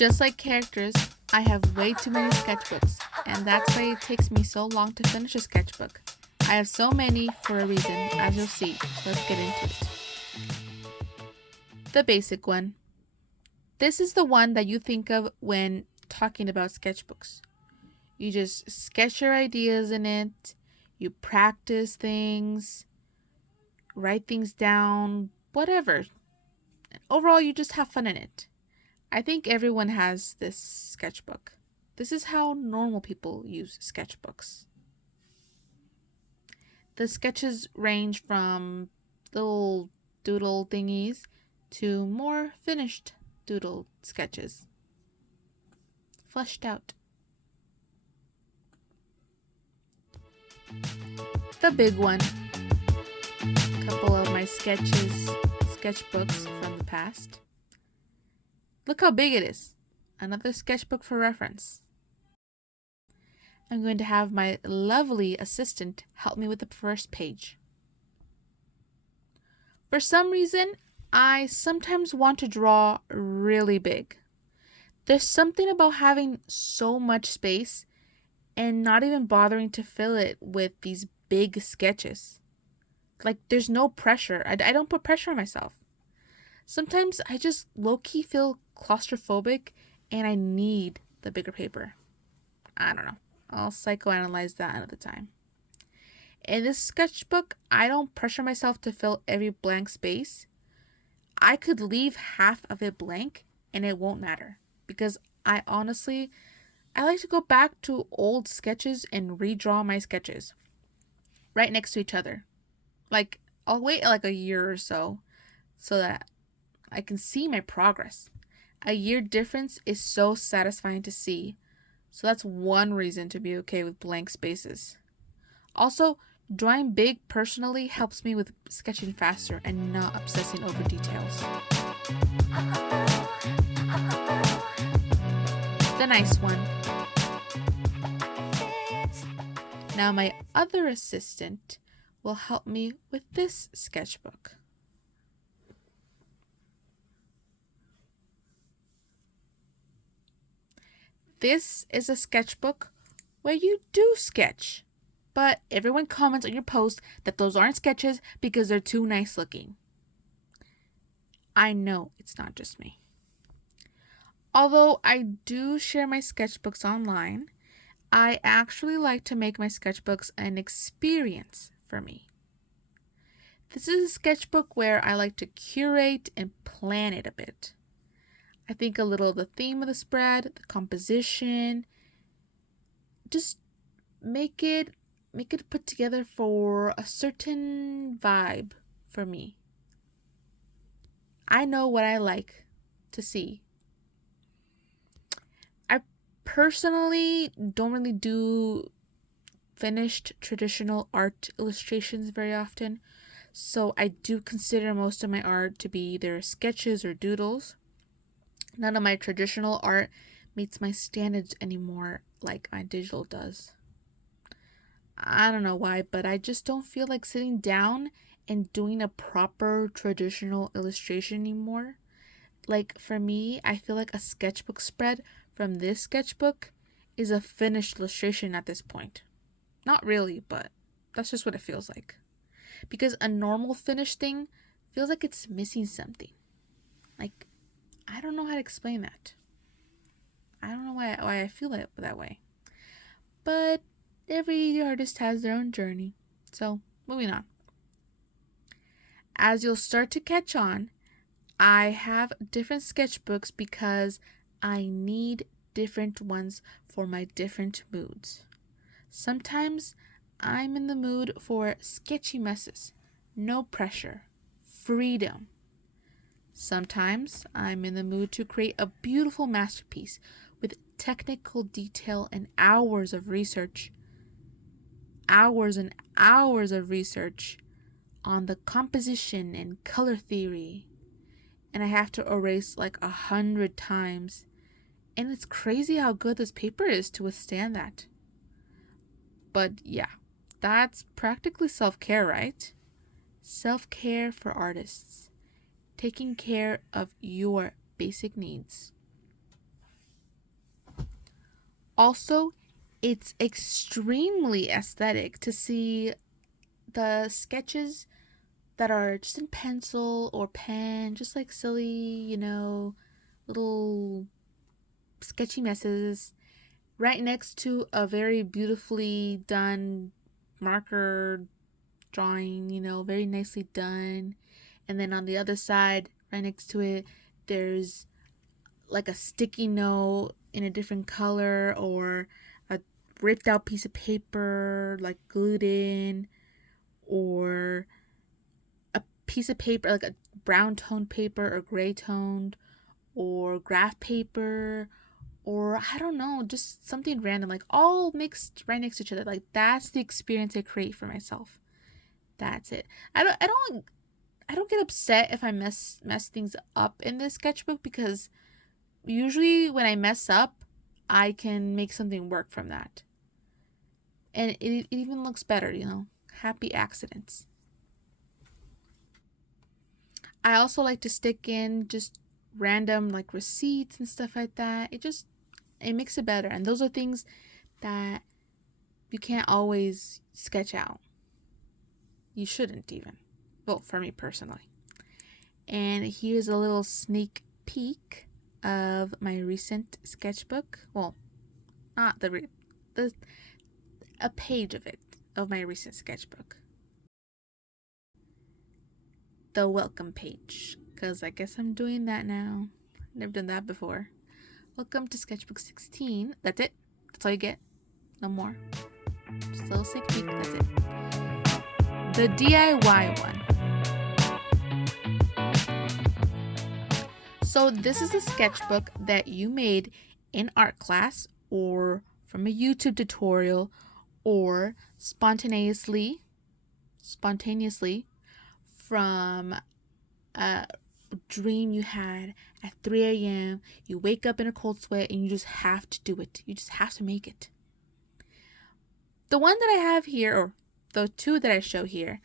Just like characters, I have way too many sketchbooks, and that's why it takes me so long to finish a sketchbook. I have so many for a reason, as you'll see. Let's get into it. The basic one. This is the one that you think of when talking about sketchbooks. You just sketch your ideas in it, you practice things, write things down, whatever. Overall, you just have fun in it. I think everyone has this sketchbook. This is how normal people use sketchbooks. The sketches range from little doodle thingies to more finished doodle sketches. Fleshed out. The big one. A couple of my sketchbooks from the past. Look how big it is. Another sketchbook for reference. I'm going to have my lovely assistant help me with the first page. For some reason, I sometimes want to draw really big. There's something about having so much space and not even bothering to fill it with these big sketches. Like, there's no pressure. I don't put pressure on myself. Sometimes I just low-key feel claustrophobic and I need the bigger paper. I don't know. I'll psychoanalyze that another time. In this sketchbook, I don't pressure myself to fill every blank space. I could leave half of it blank and it won't matter because I like to go back to old sketches and redraw my sketches right next to each other. Like, I'll wait like a year or so that I can see my progress. A year difference is so satisfying to see. So that's one reason to be okay with blank spaces. Also, drawing big personally helps me with sketching faster and not obsessing over details. The nice one. Now my other assistant will help me with this sketchbook. This is a sketchbook where you do sketch, but everyone comments on your post that those aren't sketches because they're too nice looking. I know it's not just me. Although I do share my sketchbooks online, I actually like to make my sketchbooks an experience for me. This is a sketchbook where I like to curate and plan it a bit. I think a little of the theme of the spread, the composition, just make it put together for a certain vibe for me. I know what I like to see. I personally don't really do finished traditional art illustrations very often, so I do consider most of my art to be either sketches or doodles. None of my traditional art meets my standards anymore like my digital does. I don't know why, but I just don't feel like sitting down and doing a proper traditional illustration anymore. Like, for me, I feel like a sketchbook spread from this sketchbook is a finished illustration at this point. Not really, but that's just what it feels like. Because a normal finished thing feels like it's missing something. Like, I don't know how to explain that. I don't know why I feel it that way. But every artist has their own journey. So, moving on. As you'll start to catch on, I have different sketchbooks because I need different ones for my different moods. Sometimes I'm in the mood for sketchy messes, no pressure, freedom. Sometimes I'm in the mood to create a beautiful masterpiece with technical detail and hours of research. Hours and hours of research on the composition and color theory. And I have to erase like 100 times. And it's crazy how good this paper is to withstand that. But yeah, that's practically self-care, right? Self-care for artists. Taking care of your basic needs. Also, it's extremely aesthetic to see the sketches that are just in pencil or pen, just like silly, little sketchy messes, right next to a very beautifully done marker drawing, very nicely done. And then on the other side, right next to it, there's like a sticky note in a different color, or a ripped out piece of paper like glued in, or a piece of paper like a brown toned paper or gray toned, or graph paper, or I don't know, just something random, like all mixed right next to each other. Like, that's the experience I create for myself. That's it. I don't get upset if I mess things up in this sketchbook, because usually when I mess up, I can make something work from that. And it even looks better, Happy accidents. I also like to stick in just random like receipts and stuff like that. It makes it better. And those are things that you can't always sketch out. You shouldn't even. Well, for me personally. And here's a little sneak peek of my recent sketchbook. Well, not a page of it, of my recent sketchbook. The welcome page, because I guess I'm doing that now. Never done that before. Welcome to sketchbook 16. That's it. That's all you get. No more. Just a little sneak peek. That's it. The DIY one. So this is a sketchbook that you made in art class, or from a YouTube tutorial, or spontaneously from a dream you had at 3 a.m. You wake up in a cold sweat and you just have to do it. You just have to make it. The one that I have here, or the two that I show here,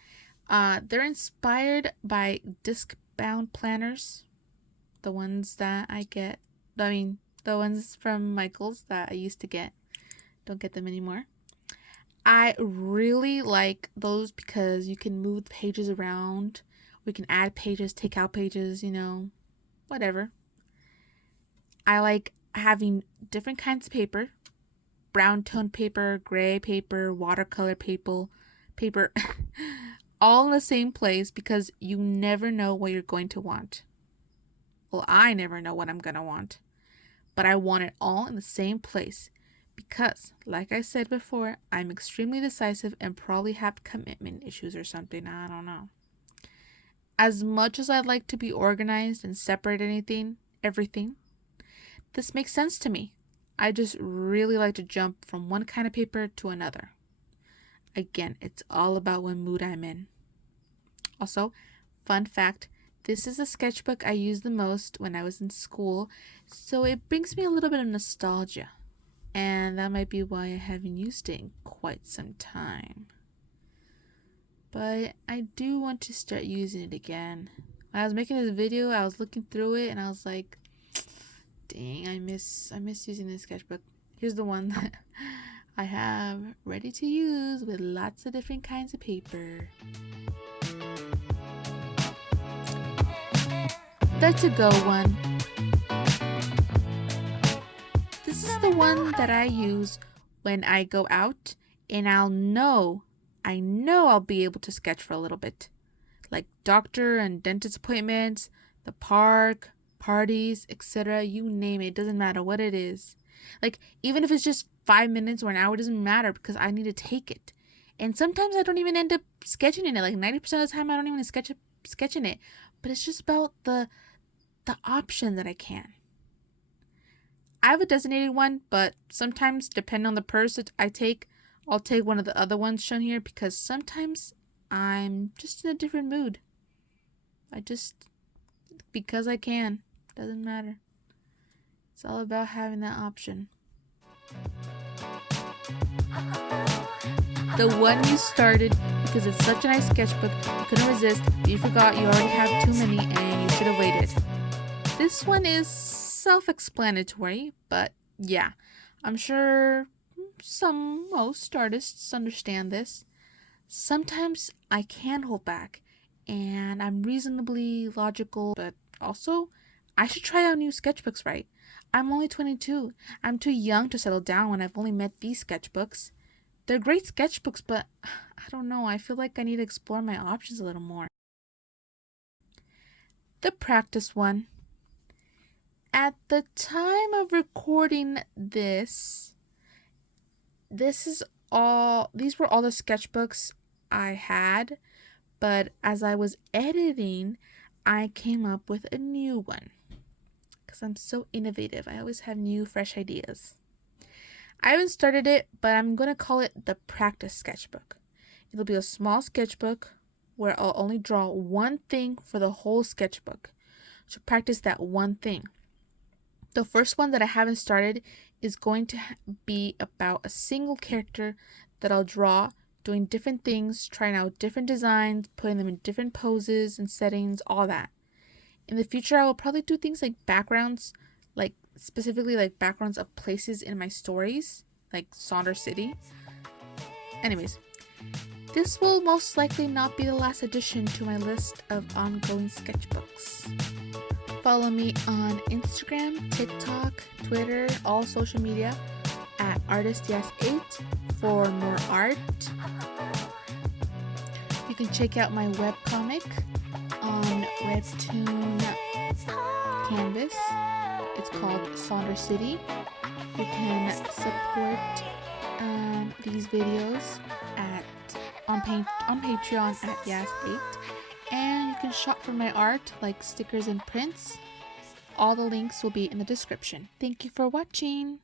they're inspired by disc-bound planners. The ones that I get, the ones from Michael's that I used to get. Don't get them anymore. I really like those because you can move the pages around. We can add pages, take out pages, whatever. I like having different kinds of paper. Brown toned paper, gray paper, watercolor paper, all in the same place, because you never know what you're going to want. Well, I never know what I'm going to want, but I want it all in the same place because, like I said before, I'm extremely decisive and probably have commitment issues or something. I don't know. As much as I'd like to be organized and separate everything, this makes sense to me. I just really like to jump from one kind of paper to another. Again, it's all about what mood I'm in. Also, fun fact, this is a sketchbook I used the most when I was in school, so it brings me a little bit of nostalgia. And that might be why I haven't used it in quite some time. But I do want to start using it again. When I was making this video, I was looking through it and I was like, dang, I miss using this sketchbook. Here's the one that I have ready to use with lots of different kinds of paper. The to-go one. This is the one that I use when I go out and I know I'll be able to sketch for a little bit. Like doctor and dentist appointments, the park, parties, etc. You name it. It doesn't matter what it is. Like, even if it's just 5 minutes or an hour, it doesn't matter because I need to take it. And sometimes I don't even end up sketching in it. Like 90% of the time I don't even sketch in it. But it's just about the option that I can. I have a designated one, but sometimes, depending on the purse that I'll take one of the other ones shown here because sometimes I'm just in a different mood. Because I can. Doesn't matter. It's all about having that option. The one you started because it's such a nice sketchbook, you couldn't resist, but you forgot you already have too many and you should have waited. This one is self-explanatory, but yeah, I'm sure most artists understand this. Sometimes I can hold back, and I'm reasonably logical, but also, I should try out new sketchbooks, right? I'm only 22. I'm too young to settle down when I've only met these sketchbooks. They're great sketchbooks, but I don't know, I feel like I need to explore my options a little more. The practice one. At the time of recording these were all the sketchbooks I had, but as I was editing, I came up with a new one. Because I'm so innovative, I always have new, fresh ideas. I haven't started it, but I'm going to call it the practice sketchbook. It'll be a small sketchbook where I'll only draw one thing for the whole sketchbook. So practice that one thing. The first one that I haven't started is going to be about a single character that I'll draw, doing different things, trying out different designs, putting them in different poses and settings, all that. In the future, I will probably do things like backgrounds, like specifically like backgrounds of places in my stories, like Sonder City. Anyways, this will most likely not be the last addition to my list of ongoing sketchbooks. Follow me on Instagram, TikTok, Twitter, all social media at artistyes8 for more art. You can check out my webcomic on Webtoon Canvas. It's called Sonder City. You can support these videos on Patreon at Yas8. And you can shop for my art like stickers and prints. All the links will be in the description. Thank you for watching.